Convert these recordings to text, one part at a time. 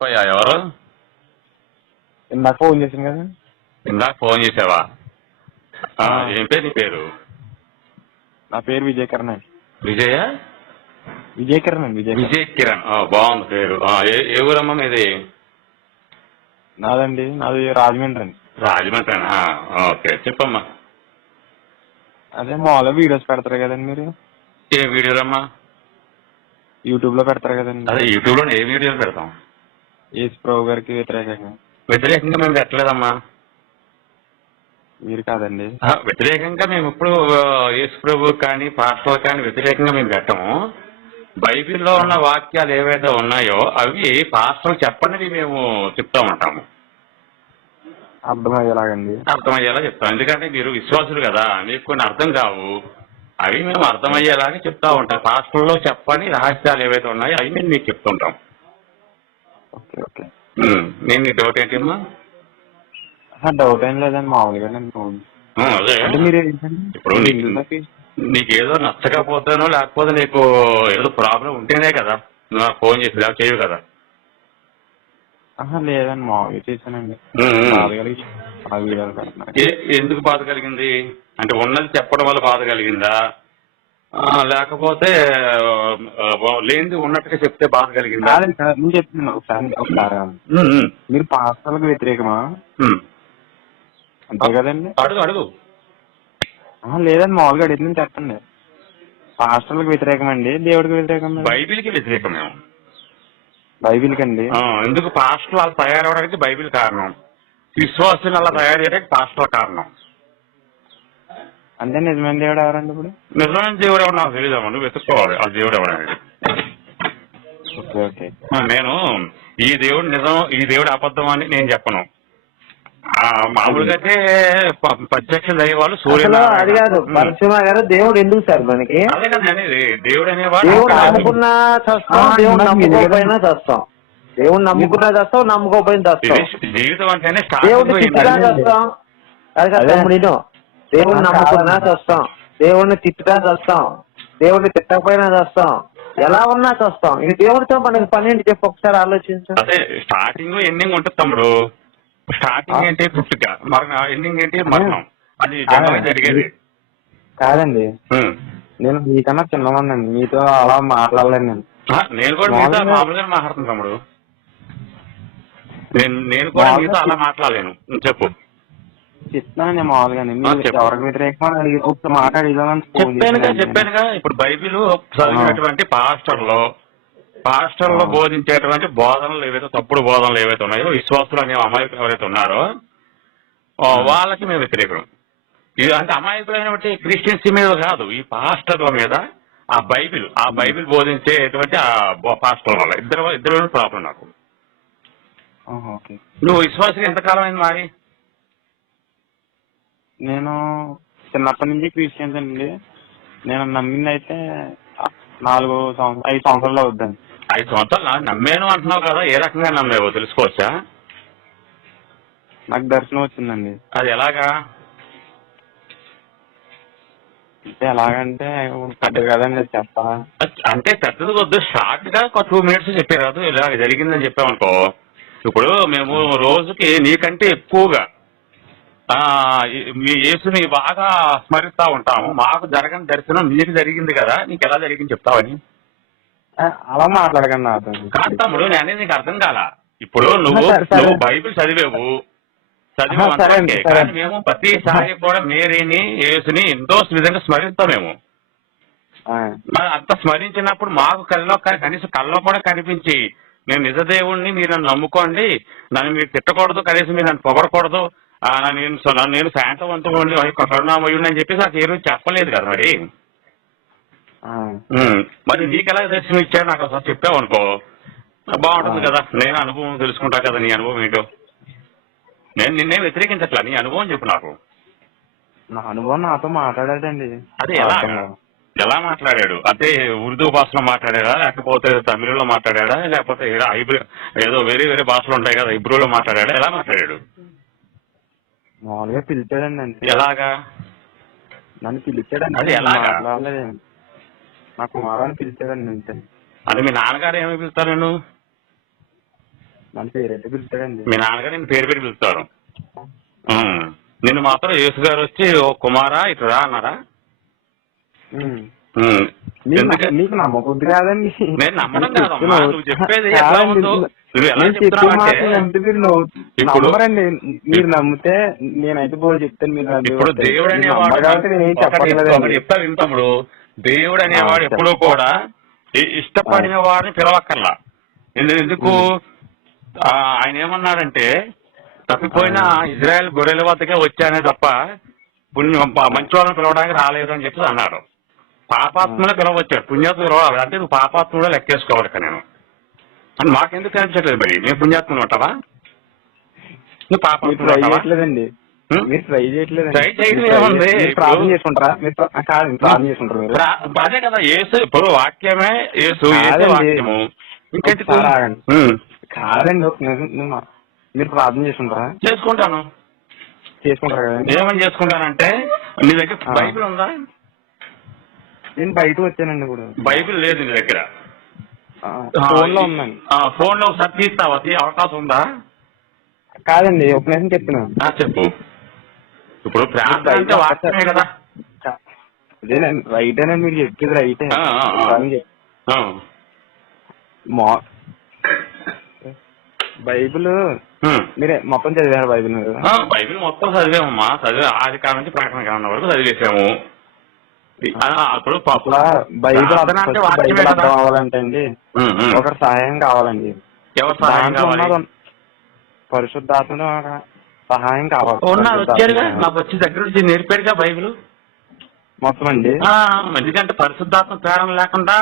పోయా ఎవరు? ఇందాక ఫోన్ చేశాను కదా. ఇందాక ఫోన్ చేసావా? ఏం పేరు నీ పేరు? నా పేరు విజయ్ కిరణ్ అండి. విజయ? విజయ్ కిరణ్ అండి. విజయ్ కిరణ్. బాగుంది పేరు. ఏ ఊరమ్మా మీది? నాది రాజమండ్రి అండి. రాజమండ్రినా? ఓకే, చెప్పమ్మా. అదే మామూలుగా వీడియోస్ పెడతారు కదండి మీరు. ఏ వీడియోలమ్మా? యూట్యూబ్ లో పెడతారు కదండి. అదే యూట్యూబ్ లో ఏ వీడియోలు పెడతాం? యేసు ప్రభు గారికి వ్యతిరేకంగా మేము పెట్టలేదమ్మా. మీరు కాదండి. వ్యతిరేకంగా మేము ఇప్పుడు యేసు ప్రభు కానీ పాస్టర్ కానీ వ్యతిరేకంగా మేము పెట్టము. బైబిల్లో ఉన్న వాక్యాలు ఏవైతే ఉన్నాయో అవి పాస్టర్లు చెప్పనివి మేము చెప్తా ఉంటాము. అర్థమయ్యేలాగండి. అర్థమయ్యేలా చెప్తాం. ఎందుకంటే మీరు విశ్వాసులు కదా, మీకు కొన్ని అర్థం కావు. అవి మేము అర్థమయ్యేలాగా చెప్తా ఉంటాం. పాస్టర్లో చెప్పని రహస్యాలు ఏవైతే ఉన్నాయో అవి మేము మీకు చెప్తుంటాం. Okay okay. నేను నీ డౌట్ ఏంటమ్మా? డౌట్ ఏం లేదండి, మామూలుగా. అదే ఇప్పుడు నీకేదో నచ్చకపోతేనో లేకపోతే నీకు ఏదో ప్రాబ్లం ఉంటేనే కదా నువ్వు ఫోన్ చేసి ఇలా చేయవు కదా. లేదండి, మామూలుగా చేశానండి. ఎందుకు బాధ కలిగింది అంటే ఉన్నది చెప్పడం వల్ల బాధ కలిగిందా, లేకపోతే లేనిది ఉన్నట్టుగా చెప్తే బాధ కలిగిందా? నేను చెప్తున్నాను ఒకసారి. మీరు పాస్టర్లకు వ్యతిరేకమా? అంతే కదండి. అడుగు అడుగు. లేదండి, మామూలుగా అడిగింది చెప్పండి. పాస్టర్లకు వ్యతిరేకమండి, దేవుడికి వ్యతిరేకం? బైబిల్కి వ్యతిరేకం మేము. బైబిల్కి అండి? ఎందుకు? పాస్టర్లు అలా తయారవడానికి బైబిల్ కారణం, విశ్వాసులు అలా తయారు చేయడానికి పాస్టర్ కారణం. అంటే నిజమైన దేవుడు ఎవరండి ఇప్పుడు? నిజమైన దేవుడు ఎవరు నాకు తెలియదమ్మా, నువ్వు వెతుక్కోవాలి ఆ దేవుడు ఎవరనేది. Okay okay. నేను ఈ దేవుడు నిజం, ఈ దేవుడు అబద్ధం అని నేను చెప్పను. మామూలుగా అయితే ప్రత్యక్ష దైవాలు సూర్యుడు. అది కాదు పరశుమ గారు, దేవుడు ఎందుకు సార్ మనకి? అదే కదా అనేది. దేవుడు అనేవాడు దేవుడు నమ్ముకున్నా చస్తాం, దేవుడు నమ్ముకోకపోయినా చస్తాం. దేవుడు నమ్ముకున్నా చస్తాం, నమ్ముకోకపోయినా చస్తాం. జీవితం అంటేనే దేవుడిని తిట్టుగా చస్తాం. దేవుడిని నమ్ముకున్నా చస్తాం, దేవుడిని తిట్టుగా చస్తాం, దేవుడిని తిట్టకపోయినా చస్తాం, ఎలా ఉన్నా చస్తాం. ఇది దేవుడితో మనకి పని ఏంటి చెప్పి ఒకసారి ఆలోచించాం. అదే స్టార్టింగ్ ఎండింగ్ ఉంటుంది తమ్ముడు. స్టార్టింగ్ ఏంటి పుట్టుక, మరణం, ఎండింగ్ ఏంటి మరణం. అది జరిగేది కాదండి. నేను మీకన్నా చిన్నవాడినండి, మీతో అలా మాట్లాడలేను నేను. నేను కూడా మీతో మామూలుగా మాట్లాడుతాను తమ్ముడు. నేను కూడా మీతో అలా మాట్లాడలేను. చెప్పు. చెప్తానండి మామూలుగా. ఎవరికి వ్యతిరేకం ఒక మాట చెప్పానుగా. ఇప్పుడు బైబిల్ చదివినటువంటి పాస్టర్లో బోధించేటువంటి బోధనలు ఏవైతే, తప్పుడు బోధనలు ఏవైతే ఉన్నాయో, విశ్వాసులు అనే అమాయకులు ఎవరైతే ఉన్నారో వాళ్ళకి మేము వ్యతిరేకం. ఇది అంటే అమాయకులైనటువంటి క్రిస్టియన్స్ మీద కాదు, ఈ పాస్టర్ల మీద ఆ బైబిల్ బోధించేటువంటి ఆ పాస్టర్ల వల్ల ఇద్దరు ప్రాబ్లం నాకు. నువ్వు విశ్వాసం ఎంతకాలం అయింది మరి? నేను చిన్నప్పటి నుంచి క్రిస్టియన్స్ అండి. నేను నమ్మింది అయితే 5 సంవత్సరాలు అవుద్దండి. 5 సంవత్సరాలు నమ్మాను అంటున్నావు కదా, ఏ రకంగా నమ్మేవో తెలుసుకోవచ్చా? నాకు దర్శనం వచ్చిందండి. అది ఎలాగా? ఎలాగంటే పెద్దది కదండి చెప్పా. అంటే పెద్దది వద్దు, షార్ట్ గా ఒక 2 minutes చెప్పారు. ఇలాగ జరిగిందని చెప్పామనుకో, ఇప్పుడు మేము రోజుకి నీకంటే ఎక్కువగా మీ యేసుని బాగా స్మరిస్తా ఉంటాము. మాకు జరగని దర్శనం నీకు జరిగింది కదా, నీకు ఎలా జరిగింది చెప్తావని. అలా మాట్లాడకండి నాతో. కాదు తమ్ముడు, నేను అనేది నీకు అర్థం కాల. ఇప్పుడు నువ్వు బైబిల్ చదివావు కానీ మేము ప్రతిసారి కూడా మేరీని యేసుని ఎంతో విధంగా స్మరిస్తాం మేము. అంత స్మరించినప్పుడు మాకు కనీసం కళ్ళలో కూడా కనిపించి, నేను నిజదేవుణ్ణి, మీరు నన్ను నమ్ముకోండి, నన్ను మీరు తిట్టకూడదు, కనీసం మీరు నన్ను పొగడకూడదు, నేను శాంతవంతుడు కరుణామయుడిని అని చెప్పేసి నాకు ఏ రోజు చెప్పలేదు కదా. మరి నీకు ఎలా దర్శనం ఇచ్చాడు నాకు ఒకసారి చెప్పావు అనుకో బాగుంటుంది కదా. నేను అనుభవం తెలుసుకుంటా కదా, నీ అనుభవం ఏంటో. నేను నిన్నే వ్యతిరేకించట్లా, నీ అనుభవం చెప్పు నాకు. నా అనుభవం నాతో మాట్లాడాడండి. అదే ఎలా మాట్లాడాడు? అంటే ఉర్దూ భాషలో మాట్లాడాడా, లేకపోతే తమిళలో మాట్లాడాడా, లేకపోతే ఏదో వేరే భాషలు ఉంటాయి కదా, హిబ్రూలో మాట్లాడాడా, ఎలా మాట్లాడాడు? మామూలుగా పిలిచాడండి అంతే. ఎలాగా? నన్ను పిలిచాడండి. అది ఎలాగా? నా కుమారాన్ని పిలిచాడండి అంతే. అది మీ నాన్నగారు ఏమి పిలుస్తారు? నేను మన పేరైతే పిలుస్తాడండి. మీ నాన్నగారు నేను పేరు పెట్టి పిలుస్తారు. నిన్ను మాత్రం యేసు గారు వచ్చి ఓ కుమారా ఇటు రా అన్నారా? నీకు నమ్మకొద్దు కాదండి. నేను నమ్మడం కాదమ్మా, నువ్వు చెప్పేది ఎట్లా ఉందో నువ్వు ఎలా చెప్తున్నావంటే ఇప్పుడు మీరు నమ్మితే నేనైతే పోయి చెప్తాను. మీరు ఇప్పుడు దేవుడు అనేవాడు చెప్తా వింటాముడు. దేవుడు అనేవాడు ఎప్పుడూ కూడా ఇష్టపడిన వారిని పిలవక్కర్లా. ఎందుకు ఆయన ఏమన్నాడంటే తప్పిపోయిన ఇజ్రాయెల్ గొర్రెల వద్దకే వచ్చానే తప్ప మంచి వాళ్ళని పిలవడానికి రాలేదు అని చెప్పి అన్నారు. పాపాత్మలో పిలవచ్చాడు, పుణ్యాత్ములు పిలవాలి. అంటే నువ్వు పాపాత్ముడు లెక్కేసుకోవాలి. నేను అని మాకెందుకు కనిపించట్లేదు. మరి నేను పుణ్యాత్ములు ఉంటావా? నువ్వు పాపాత్ముడు చేయట్లేదండి. మీరు ట్రై చేయట్లేదు. ట్రై చేయడం ఏముంది? ప్రార్థన చేసుకుంటారా? ప్రార్థన చేసుకుంటారా? అదే కదా యేసు. ఇప్పుడు వాక్యమే యేసు, వాక్యము. ఇంకెందుకు కాదండి. మీరు ప్రార్థన చేసుకుంటారా? చేసుకుంటాను. చేసుకుంటారా? ఏమని చేసుకుంటానంటే నీ దగ్గర బైబిల్ ఉందా? నేను బయట వచ్చానండి. ఇప్పుడు బైబిల్ లేదు నీ దగ్గర? ఫోన్ లో ఉందండి. ఫోన్ లో ఒకసారి తీస్తావా? అవకాశం ఉందా? కాదండి, ఒక నిమిషం చెప్తున్నాను. చెప్పు. ఇప్పుడు ప్రార్థన అంటే వాక్యమే కదా. అదేనండి, రైటేనండి మీరు చెప్పేది రైటే. బైబిల్ మీరే మొత్తం చదివారు? బైబిల్ మీరు? బైబిల్ మొత్తం చదివామమ్మా. ఆది కాలం నుంచి ప్రకటన కాలం వరకు చదివేసాము. ఇప్పుడు బైబిల్ అర్థం అవ్వాలంటే అండి ఒకరి సహాయం కావాలండి. ఎవరు సహాయం కావాలి? పరిశుద్ధాత్మ సహాయం కావాలి. వచ్చారుగా, నాకు వచ్చి దగ్గర నుంచి నేర్పాడుగా బైబిల్ మొత్తం అండి. ఎందుకంటే పరిశుద్ధాత్మ ప్రేరణ లేకుండా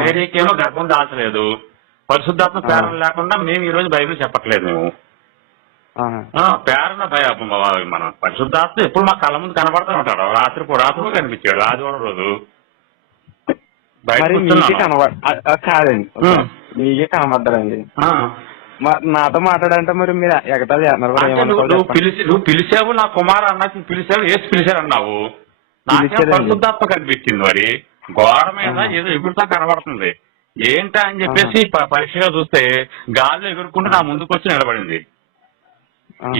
మేరీకేమో గర్భం దాల్చలేదు. పరిశుద్ధాత్మ ప్రేరణ లేకుండా మేము ఈ రోజు బైబిల్ చెప్పట్లేదు. మేము ప్రేరణ మన పరిశుద్ధాత్మ ఎప్పుడు మా కళ్ళ ముందు కనబడుతూ ఉంటాడు. రాత్రి కనిపించాడు ఆదివారం రోజు. కాదండి, మీకే కనబడ్డారండి. నాతో మాట్లాడంటే మరి మీరు ఎగతాది నువ్వు పిలిచావు. నా కుమారు అన్నది పిలిచావు, ఏసు పిలిచారు అన్నావు. నాకే పరిశుద్ధాత్మ కనిపించింది. మరి గోడ మీద ఏదో ఎగురుతా కనబడుతుంది. ఏంటా అని చెప్పేసి పరీక్షగా చూస్తే గాల్లో ఎగురుకుంటూ నా ముందుకు వచ్చి నిలబడింది.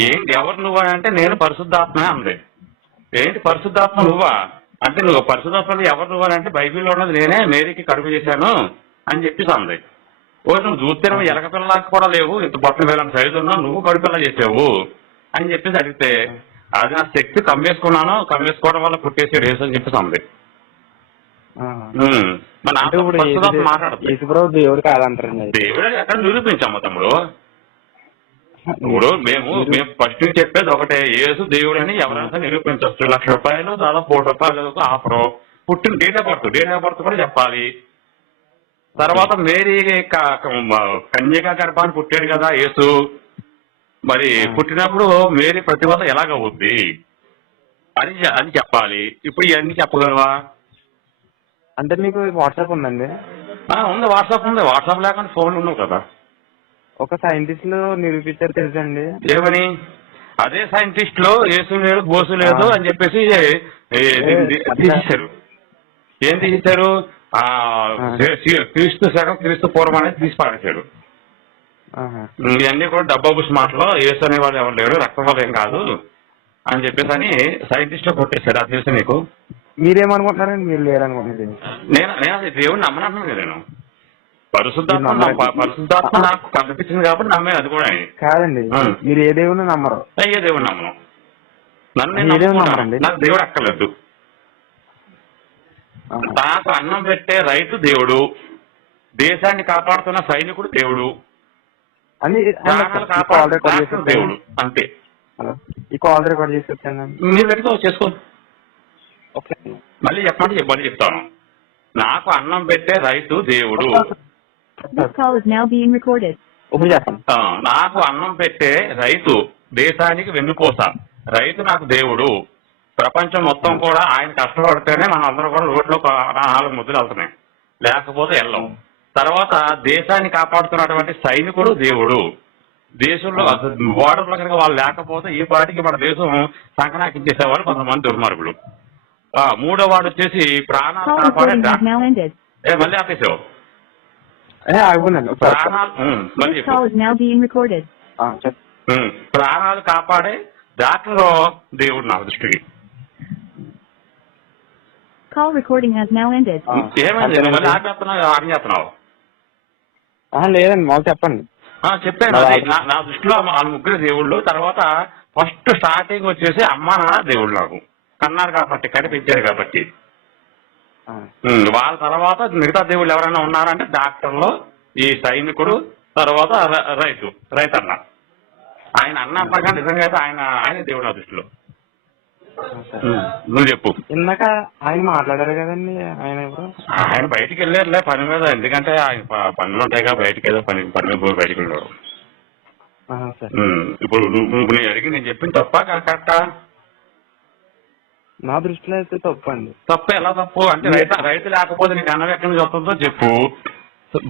ఏంటి ఎవరు నువ్వా అంటే నేను పరిశుద్ధాత్మే అంది. ఏంటి పరిశుద్ధాత్మ నువ్వా అంటే నువ్వు పరిశుద్ధాత్మ ఎవరు నువ్వా అంటే బైబిల్లో ఉన్నది నేనే, మేరీకి కడుపు చేశాను అని చెప్పేసి అంది. ఓ నువ్వు చూస్తే ఎలక పిల్లలకు కూడా లేవు, ఇంత బొట్టం వేలని సైజు ఉన్నావు, నువ్వు కడుపు పిల్ల చేసావు అని చెప్పేసి అడిగితే అది నా శక్తి కమ్మేసుకోవడం వల్ల పుట్టేసాడు యేసు అని చెప్పేసి అంది. మాట్లాడుతుంది దేవుడు కాదంటారండి. దేవుడు ఎక్కడ నిరూపించాము తమ్ముడు. ఇప్పుడు మేము ఫస్ట్ చెప్పేది ఒకటే, యేసు దేవుడు అని ఎవరైనా నిరూపించవచ్చు. ₹1,00,000 దాదాపు ₹1,00,000 ఆఫరు. పుట్టిన డేట్ ఆఫ్ బర్త్ కూడా చెప్పాలి. తర్వాత మేరీ కన్యకా గర్భాన్ని పుట్టాడు కదా యేసు. మరి పుట్టినప్పుడు మేరీ ప్రతిభత ఎలాగవుద్ది అని చెప్పాలి. ఇప్పుడు ఇవన్నీ చెప్పగలవా? అంటే మీకు వాట్సాప్ ఉందండి? ఉంది, వాట్సాప్ ఉంది. వాట్సాప్ లేకుండా ఫోన్ ఉండవు కదా. ఒక సైంటిస్టులు నిరూపించారు తెలుసండి. ఏమని? అదే సైంటిస్ట్ లో యేసు లేదు బోసు లేదు అని చెప్పేసి తీసేశారు. ఏం తీసేశారు? క్రీస్తు శకం క్రీస్తు పూర్వం అనేది తీసి పాడేశాడు. ఇవన్నీ కూడా డబ్బా బుష్ మాటలో యేసు అనేవాడు ఎవరు లేరు, రక్తం ఏం కాదు అని చెప్పేసి అని సైంటిస్ట్ కొట్టేశాడు. అది తెలుసు నీకు? మీరేమనుకుంటున్నారండి? మీరు లేరనుకుంటున్నారు. నేను అది దేవుడిని నమ్మనంటున్నాను. నేను పరిశుద్ధాత్మ నాకు కనిపించింది కాబట్టి నమ్మే. అది కూడా కాదండి, మీరు ఏ దేవుని నమ్మరు? ఏ దేవుని నమ్మను. నాకు దేవుడు అక్కర్లేదు. నాకు అన్నం పెట్టే రైతు దేవుడు, దేశాన్ని కాపాడుతున్న సైనికుడు దేవుడు, దేవుడు అంతే. ఈ కాల్ రికార్డ్ చేసి వచ్చాను. మీరు పెట్టుకో చేసుకో. మళ్ళీ చెప్పండి చెప్తాను. నాకు అన్నం పెట్టే రైతు దేవుడు. నాకు అన్నం పెట్టే రైతు దేశానికి వెన్నుపోస. రైతు నాకు దేవుడు. ప్రపంచం మొత్తం కూడా ఆయన కష్టపడితేనే మనం అందరం కూడా రోడ్లో 4 ముద్దులు వెళ్తున్నాయి, లేకపోతే వెళ్ళం. తర్వాత దేశాన్ని కాపాడుతున్నటువంటి సైనికుడు దేవుడు. దేశంలో బోర్డర్లో కనుక వాళ్ళు లేకపోతే ఈ పాటికి మన దేశం సంకనాకించేసేవాళ్ళు కొంతమంది దుర్మార్గులు. 3వ వాడు వచ్చేసి ప్రాణాలు కాపాడే. మళ్ళీ ఆపేసావు. ఆగిపోయిందండి ప్రాణాలు మళ్ళీ This call is now being recorded. ప్రాణాలు కాపాడే డాక్టర్ దేవుడు నా దృష్టికి. Call recording has now ended. ఏమైంది మళ్ళీ ఆపేస్తున్నావు? లేదండి మాకు చెప్పండి. చెప్పాను అది నా దృష్టిలో ఆ ముగ్గురు దేవుళ్ళు. తర్వాత ఫస్ట్ స్టార్టింగ్ వచ్చేసి అమ్మా నాన్న దేవుళ్ళు నాకు కన్నారు కాబట్టి కనిపించారు కాబట్టి. వాళ్ళ తర్వాత మిగతా దేవుళ్ళు ఎవరైనా ఉన్నారంటే డాక్టర్లు, ఈ సైనికుడు, తర్వాత రైతన్న. ఆయన అన్న ప్రకారం నిజంగా అయితే ఆయన దేవుడు నా దృష్టిలో. నువ్వు చెప్పు. ఇందాక ఆయన మాట్లాడారు కదండి, ఆయన బయటికి వెళ్ళారులే పని మీద. ఎందుకంటే ఆయన పనులు ఉంటాయిగా, బయటకి ఏదో పని మీద బయటకు వెళ్ళాడు. ఇప్పుడు నువ్వు నేను అడిగి నేను చెప్పింది తప్ప కరెక్టా? నా దృష్టిలో అయితే తప్పండి. తప్ప ఎలా తప్పు అంటే రైతు లేకపోతే నీకు అన్నం ఎక్కడి నుంచి వస్తుందో చెప్పు.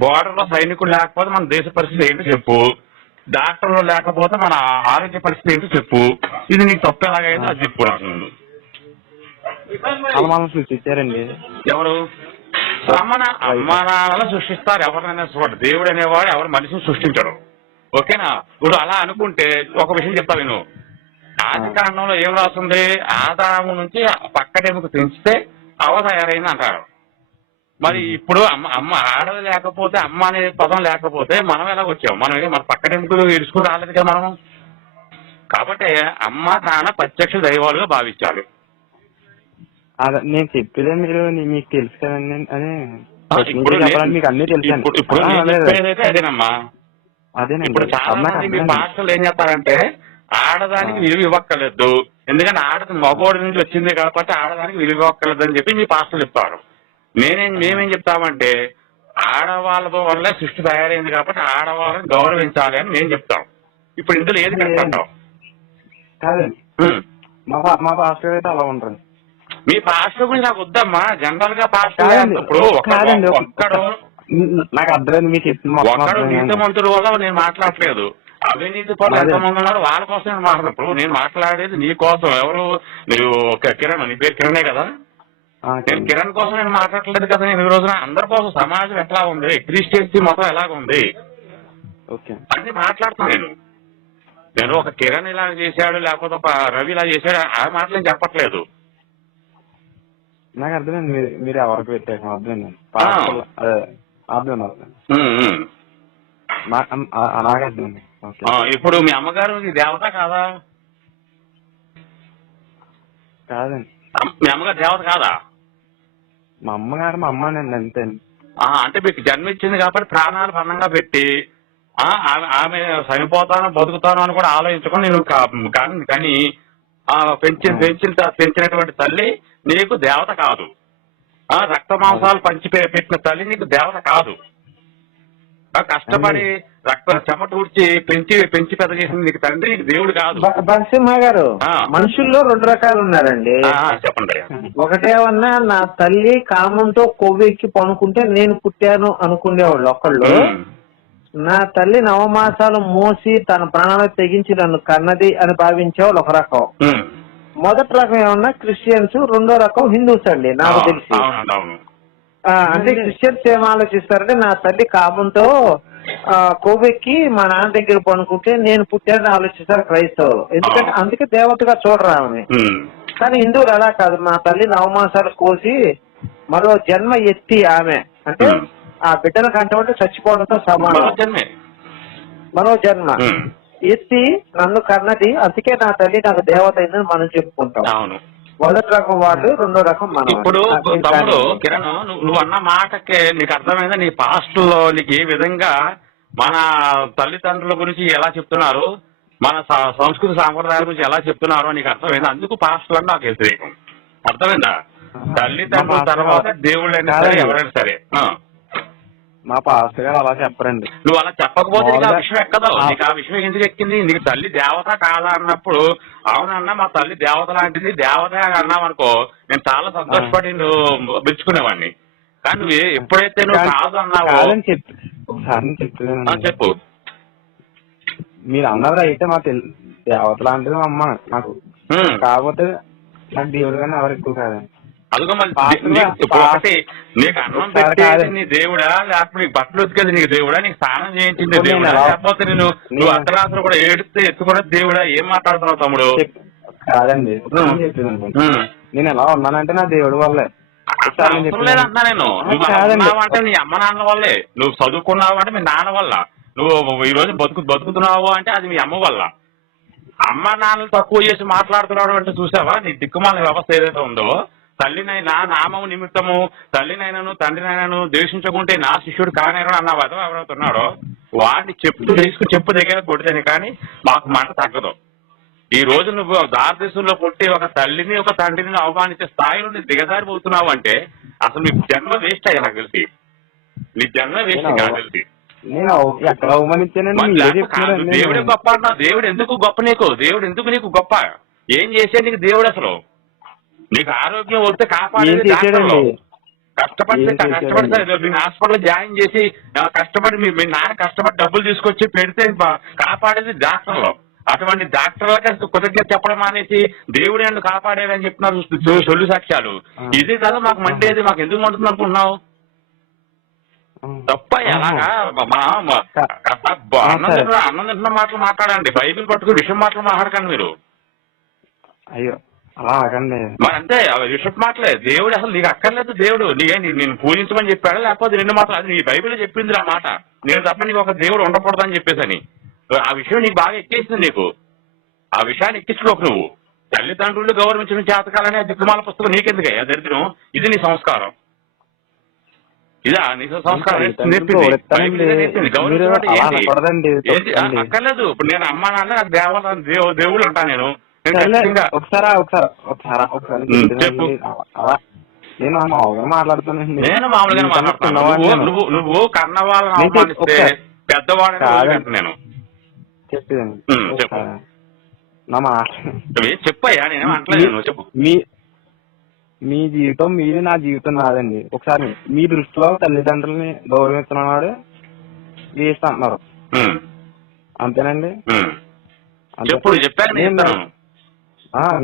బోర్డర్ లో సైనికులు లేకపోతే మన దేశ పరిస్థితి ఏంటో చెప్పు. డాక్టర్లు లేకపోతే మన ఆరోగ్య పరిస్థితి ఏంటో చెప్పు. ఇది నీకు తప్పు ఎలాగైతే అది చెప్పు. మనం సృష్టించారండి ఎవరు? అమ్మ నాన్నలు సృష్టిస్తారు ఎవరినైనా. చూడ దేవుడు అనేవాడు ఎవరు మనిషిని సృష్టించడు. ఓకేనా? ఇప్పుడు అలా అనుకుంటే ఒక విషయం చెప్తా విను. ఆది కాండంలో ఏం రాస్తుంది? ఆదాము నుంచి పక్కటెముక పెంచితే అవ తయారైంది అంటారు. మరి ఇప్పుడు అమ్మ ఆడది లేకపోతే, అమ్మ అనే పదం లేకపోతే మనం ఎలా వచ్చాం? మనం మన పక్కటెముకలు ఇరుచుకుని రాలేదు కదా మనం. కాబట్టి అమ్మ నాన్న ప్రత్యక్ష దైవాలుగా భావించాలి. అదే నేను చెప్పేదే మీకు తెలుసు కదండి. అదే మీకు అన్ని తెలుసు. అదేనమ్మా. అదేనండి. ఇప్పుడు చాలా మంది మీ పాస్టర్లు ఏం చేస్తారంటే ఆడదానికి విలువ ఇవ్వక్కర్లేదు, ఎందుకంటే ఆడది మగోడి నుంచి వచ్చింది కాబట్టి ఆడదానికి విలువ ఇవ్వక్కర్లేదు అని చెప్పి మీ పాస్టర్లు చెప్తారు. మేమేం చెప్తామంటే ఆడవాళ్ళ వల్లే సృష్టి తయారైంది కాబట్టి ఆడవాళ్ళని గౌరవించాలి అని మేము చెప్తాం. ఇప్పుడు ఇందులో ఏది కరెక్ట్ అంటావు? మా పాస్టర్ అయితే అలా ఉంటారు. మీ పాస్టర్ గురించి నాకు వద్దమ్మా. జనరల్ గా పాస్టర్ ఇప్పుడు ఒక్కడు నాకు అర్థం మీకు ఒక్కడు నీతిమంతుడు వల్ల నేను మాట్లాడలేదు. అవినీతి పనులు ఎంతమంది ఉన్నారు వాళ్ళ కోసం నేను మాట్లాడినప్పుడు నేను మాట్లాడేది నీ కోసం. ఎవరు మీరు? కిరణ్, నీ పేరు కిరణే కదా. నేను కిరణ్ కోసం నేను మాట్లాడలేదు కదా. నేను ఈ రోజున అందరి కోసం సమాజం ఎట్లా ఉంది, క్రిస్టియన్సీ మొత్తం ఎలాగ ఉంది అని మాట్లాడుతున్నాను. నేను ఒక కిరణ్ ఇలా చేశాడు లేకపోతే ఒక రవి ఇలా చేశాడు ఆ మాటలు నేను చెప్పట్లేదు. నాకు అర్థమైంది మీరు ఎవరికి పెట్టారు. అర్థమైంది అలాగే అర్థమైంది. ఇప్పుడు మీ అమ్మగారు దేవత కాదా? కాదండి. మీ అమ్మగారు దేవత కాదా? మా అమ్మగారు మా అమ్మనండి అంతే. అంటే మీకు జన్మ ఇచ్చింది కాబట్టి ప్రాణాలు పన్నంగా పెట్టి ఆమె చనిపోతానో బతుకుతానో అని కూడా ఆలోచించుకొని నేను కానీ పెంచినటువంటి తల్లి నీకు దేవత కాదు. రక్త మాంసాలు పెట్టిన తల్లి నీకు దేవత కాదు. కష్టపడి చెమట ఊడ్చి పెంచి పెద్ద చేసింది నీకు తండ్రి, నీకు దేవుడు కాదు. నరసింహ గారు, మనుషుల్లో 2 రకాలు ఉన్నారండి. చెప్పండి. ఒకటేమన్నా నా తల్లి కామంతో కొవ్వెక్కి పనుకుంటే నేను పుట్టాను అనుకునేవాళ్ళు ఒకళ్ళు. నా తల్లి 9 మాసాలు మోసి తన ప్రాణాలు తెగించి నన్ను కన్నది అని భావించేవాళ్ళు ఒక రకం. మొదటి రకం ఏమన్నా క్రిస్టియన్స్, 2వ రకం హిందూస్ అండి నాకు తెలిసి. అంటే క్రిస్టియన్స్ ఏం ఆలోచిస్తారంటే నా తల్లి కామంతో కొవ్వెక్కి మా నాన్న దగ్గర పనుకుంటే నేను పుట్టానని ఆలోచిస్తారు క్రైస్తవులు. ఎందుకంటే అందుకే దేవతగా చూడరా ఆమె. కానీ హిందువులు అలా కాదు. మా తల్లి 9 మాసాలు కోసి మరో జన్మ ఎత్తి ఆమె అంటే ఆ బిడ్డల కంటే చచ్చిపోవడంతో సమానం. మరో జన్మ ఎత్తి నన్ను కన్నది, అందుకే నా తల్లి నాకు దేవత అయిందని మనం చెప్పుకుంటాం. మొదటి రకం వాళ్ళు, 2వ రకం మనం. ఇప్పుడు తమ్ముడు కిరణ్, నువ్వు అన్న మాటకే నీకు అర్థమైందా? నీ పాస్టుల్లో నీకు ఏ విధంగా మన తల్లిదండ్రుల గురించి ఎలా చెప్తున్నారు, మన సంస్కృతి సాంప్రదాయాల గురించి ఎలా చెప్తున్నారో నీకు అర్థమైందా? అందుకు పాస్టులు నాకు వ్యతిరేకం. అర్థమైందా? తల్లిదండ్రుల తర్వాత దేవుళ్ళైనా సరే ఎవరైనా సరే. మా పాస్టర్ గారు అలా చెప్పరండి. నువ్వు అలా చెప్పకపోతే నీకు ఆ విషయం ఎక్కదు. నీకు ఆ విషయం ఎందుకు ఎక్కింది? నీకు తల్లి దేవత కాదా అన్నప్పుడు అవునన్నా మా తల్లి దేవత లాంటిది దేవత అన్నావనుకో నేను చాలా సంతోషపడి నువ్వు మెచ్చుకునేవాడిని. కానీ నువ్వు ఎప్పుడైతే నువ్వు కాదు అన్నావో చెప్పు. మీరు అన్నది అయితే మా దేవత లాంటిది మా అమ్మ నాకు. కాకపోతే నాకు దేవుడు కానీ ఎవరు ఎక్కువ కాదండి. అదిగో మరి పాస్టర్ ఇప్పుడు ఒకటి నీకు అన్నం ఒకసారి పెట్టేది కాదండి. నీ దేవుడా, లేకపోతే నీకు బట్టలు ఉతికేది నీకు దేవుడా, నీకు స్నానం చేయించింది ఇప్పుడు నేను దేవుడా, ఎలా- లేకపోతే నువ్వు అర్ధరాత్రి కూడా ఏడిస్తే ఎత్తుకునే దేవుడా? ఏం మాట్లాడుతున్నావు తమ్ముడు? కాదండి చెప్పేది నేను ఎలా ఉన్నానంటే నా దేవుడి వల్లే. అసలు అవసరం లేదంటున్నా నేను. నువ్వు కాదండి. ఉన్నావు అంటే నీ అమ్మ నాన్న వల్లే, నువ్వు చదువుకున్నావు అంటే మీ నాన్న వల్ల, నువ్వు ఈ రోజు బతుకుతున్నావు అంటే అది మీ అమ్మ వల్ల. అమ్మ నాన్నలు తక్కువ చేసి మాట్లాడుతున్నాడు అంటే చూసావా నీ దిక్కుమాల వ్యవస్థ ఏదైతే ఉందో. తల్లినైనా నామము నిమిత్తము తల్లినైనాను తండ్రినైనాను ద్వేషించకుంటే నా శిష్యుడు కానేరు అన్న వదం ఎవరైతున్నాడో వాడిని చెప్పు దగ్గర కొడితేనే కానీ మాకు మాట తగ్గదు. ఈ రోజు నువ్వు భారతదేశంలో పుట్టి ఒక తల్లిని ఒక తండ్రిని అవమానించే స్థాయి నుండి దిగజారిపోతున్నావు అంటే అసలు నీ జన్మ వేస్ట్ అయ్యా నాకు తెలిసి. నీ జన్మ వేస్ట్ నాకు తెలిసి. నేను ఎక్కడ అవమానించానండి? మరి మీరే లేకపోతే చెప్తున్నారండి. దేవుడే గొప్ప అంటున్నా. దేవుడు ఎందుకు గొప్ప నీకు? దేవుడు ఎందుకు నీకు గొప్ప? ఏం చేసే నీకు దేవుడు అసలు? నీకు ఆరోగ్యం వస్తే కాపాడేది ఏం డాక్టర్లు. చేశాడండి? కష్టపడి మీ హాస్పిటల్ జాయిన్ చేసి కష్టపడి మీ నాన్న కష్టపడి డబ్బులు తీసుకొచ్చి పెడితే కాపాడేది డాక్టర్లు. అటువంటి డాక్టర్లకి కృతజ్ఞత చెప్పడం మానేసి దేవుడు ఎందుకు కాపాడేదని చెప్తున్నారు సొల్లు సాక్ష్యాలు. ఇది కదా మాకు మండేది. మాకు ఎందుకు మంటుంది అనుకుంటున్నావు? తప్ప ఎలాగా అన్నం తింటున్న మాటలు మాట్లాడండి. బైబిల్ పట్టుకుని విషయం మాటలు మాట్లాడకండి మీరు. అయ్యో అలా ఆగండి. మరి అంతే విషయం మాటలే. దేవుడు అసలు నీకు అక్కర్లేదు. దేవుడు నేను పూజించమని చెప్పాడా లేకపోతే నిన్ను మాత్రం అది నీ బైబిల్ చెప్పింది ఆ మాట. నేను తప్ప నీకు ఒక దేవుడు ఉండకూడదని చెప్పేసని ఆ విషయం నీకు బాగా ఎక్కేసింది. నీకు ఆ విషయాన్ని ఎక్కించుకోకు నువ్వు. తల్లిదండ్రులు గౌరవించిన జాతకాలనే దిక్కుమాల పుస్తకం నీకెందుకయ్యా దరిద్రం? ఇది నీ సంస్కారం. ఇదా నీ సంస్కారం నేర్పింది. అక్కర్లేదు. ఇప్పుడు నేను అమ్మా నాన్న నాకు దేవుడు అంటా. నేను చెప్పు. నేను మామూలుగా మాట్లాడుతానండి. నేను మామూలుగానే మాట్లాడుతున్నాను. నువ్వు కన్న వాళ్ళని అవమానిస్తే పెద్దవాళ్ళని నేను చెప్పేదండి. చెప్పు. నా మాట చెప్పయ్యా. నేనేం అంటలేదు. చెప్పు. మీ జీవితం మీది, నా జీవితం నాదండి. ఒకసారి మీ దృష్టిలో తల్లిదండ్రులని గౌరవిస్తున్నాడు వేస్తా అంటున్నారు అంతేనండి?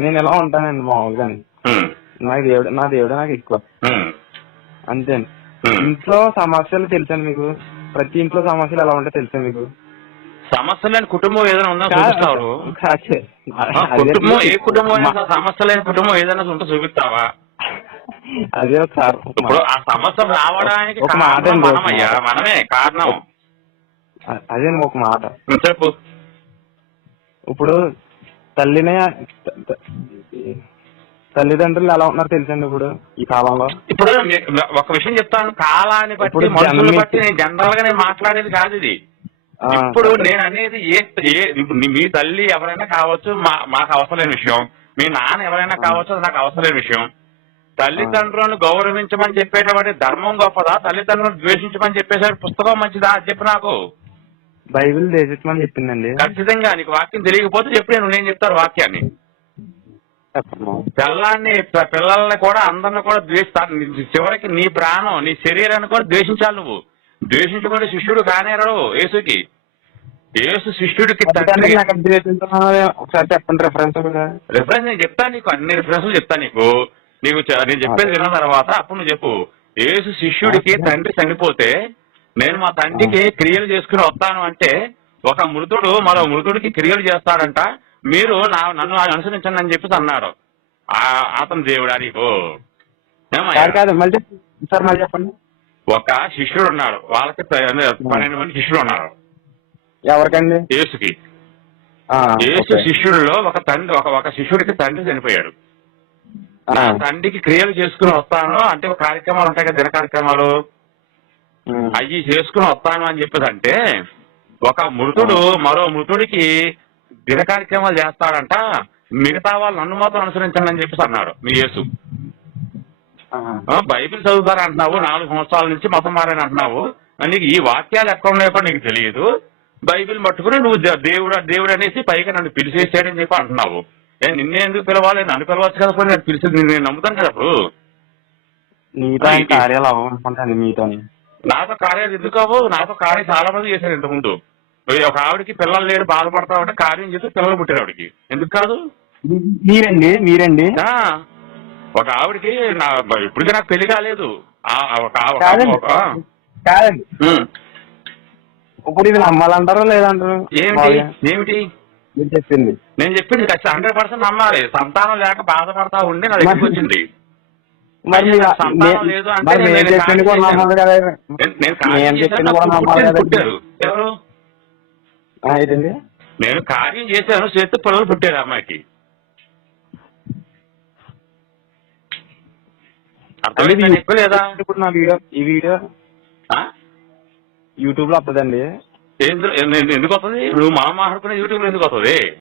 నేను ఎలా ఉంటానండి మామూలుగా. నా దేవుడు నాకు ఎక్కువ అంతేండి. ఇంట్లో సమస్యలు తెలుసండి మీకు? ప్రతి ఇంట్లో సమస్యలు ఎలా ఉంటాయో తెలుసా మీకు? సమస్య లేని కుటుంబం ఏదైనా ఉందా చూపిస్తావు? కుటుంబం ఏ కుటుంబం సమస్య లేని కుటుంబం ఏదైనా ఉంటే చూపిస్తావా? అదే ఒకసారి ఇప్పుడు ఆ సమస్య రావడానికి మనమయ్యా, మనమే కారణం. అదే ఒక మాట చెప్పు. ఇప్పుడు తల్లిదండ్రులు ఎలా ఉన్నారు తెలుసండి ఇప్పుడు ఈ కాలంలో? ఇప్పుడు ఒక విషయం చెప్తాను. కాలాన్ని బట్టి మనుషులు బట్టి నేను జనరల్ గా నేను మాట్లాడేది కాదు ఇది. ఇప్పుడు నేను అనేది మీ తల్లి ఎవరైనా కావచ్చు, మాకు అవసరం లేని విషయం. మీ నాన్న ఎవరైనా కావచ్చు, అది నాకు అవసరం లేని విషయం. తల్లిదండ్రులను గౌరవించమని చెప్పేటువంటి ధర్మం గొప్పదా, తల్లిదండ్రులను ద్వేషించమని చెప్పేసరి పుస్తకం మంచిదా? చెప్పు నాకు. బైబిల్ ద్వేషించమని చెప్పిందండి. ఖచ్చితంగా. నీకు వాక్యం తెలియకపోతే చెప్పు, నేను చెప్తాను వాక్యాన్ని. పిల్లల్ని కూడా అందరిని కూడా ద్వేషిస్తాను. చివరికి నీ ప్రాణం నీ శరీరాన్ని కూడా ద్వేషించాలి నువ్వు. ద్వేషించుకుంటే శిష్యుడు కానేరాడు యేసుకి. యేసు శిష్యుడికి ఒకసారి చెప్పండి రిఫరెన్స్. నేను చెప్తాను నీకు, అన్ని రిఫరెన్స్లు చెప్తాను నీకు. నేను చెప్పేది విన్న తర్వాత అప్పుడు నువ్వు చెప్పు. యేసు శిష్యుడికి తండ్రి చనిపోతే నేను మా తండ్రికి క్రియలు చేసుకుని వస్తాను అంటే ఒక మృతుడు మరో మృతుడికి క్రియలు చేస్తాడంట. మీరు నన్ను అనుసరించండి అని చెప్పేసి అన్నాడు. అతను దేవుడా నీకు? చెప్పండి. ఒక శిష్యుడు ఉన్నాడు, వాళ్ళకి 12 మంది శిష్యుడు ఉన్నారు. ఎవరికండి? యేసుకి. యేసు శిష్యుడిలో ఒక శిష్యుడికి తండ్రి చనిపోయాడు. నా తండ్రికి క్రియలు చేసుకుని వస్తాను అంటే ఒక కార్యక్రమాలు ఉంటాయి కదా, దిన కార్యక్రమాలు, అవి చేసుకుని వస్తాను అని చెప్పేసి అంటే ఒక మృతుడు మరో మృతుడికి దిన కార్యక్రమాలు చేస్తాడంట. మిగతా వాళ్ళు నన్ను మాత్రం అనుసరించండి అని చెప్పేసి అన్నాడు మీ యేసు. బైబిల్ చదువుతారు అంటున్నావు, 4 సంవత్సరాల నుంచి మతం మారని అంటున్నావు. నీకు ఈ వాక్యాలు ఎక్కడ ఉన్నాయో కూడా నీకు తెలియదు. బైబిల్ పట్టుకుని నువ్వు దేవుడు అనేసి పైగా నన్ను పిలిచేసాడని చెప్పి అంటున్నావు. నిన్నే ఎందుకు పిలవాలి? నన్ను పిలవచ్చు కదా. పోయి నేను పిలిచి నేను నమ్ముతాను కదా. అప్పుడు నాతో కార్యాలు ఎందుకు అవ్వు? నాతో కార్యం చాలా మంది చేశారు ఇంతకుముందు. ఒక ఆవిడకి పిల్లలు లేరు బాధపడతా ఉంటే కార్యం చేస్తే పిల్లలు పుట్టారు ఆవిడకి. ఎందుకు కాదు? మీరండి ఒక ఆవిడకి ఇప్పటికీ నాకు పెళ్లి కాలేదు. కాదండి కాదండి ఉమ్. ఇప్పుడు ఇది నమ్మాలంటారో లేదంటారు? ఏమిటి మీరు చెప్పింది నేను చెప్పింది 100% నమ్మాలి. సంతానం లేక బాధపడతా ఉండి నా దగ్గరికి వచ్చింది. మరి సంతానం లేదు అంటే మరి నేను చెప్పింది కూడా నమ్మాలి కదా. నేను చెప్పింది కూడా నమ్మాలి కదా. పుట్టారు ఎవరు? ఏంటండి? నేను కార్యం చేశాను, చేస్తే పిల్లలు పుట్టారు అమ్మాయికి. అర్థమైందా లేదా? ఇప్పుడు నా ఈ వీడియో యూట్యూబ్ లో వస్తుందండి. ఎందుకు వస్తుంది? నువ్వు మనం మాట్లాడుకునే యూట్యూబ్ లో ఎందుకు వస్తుంది?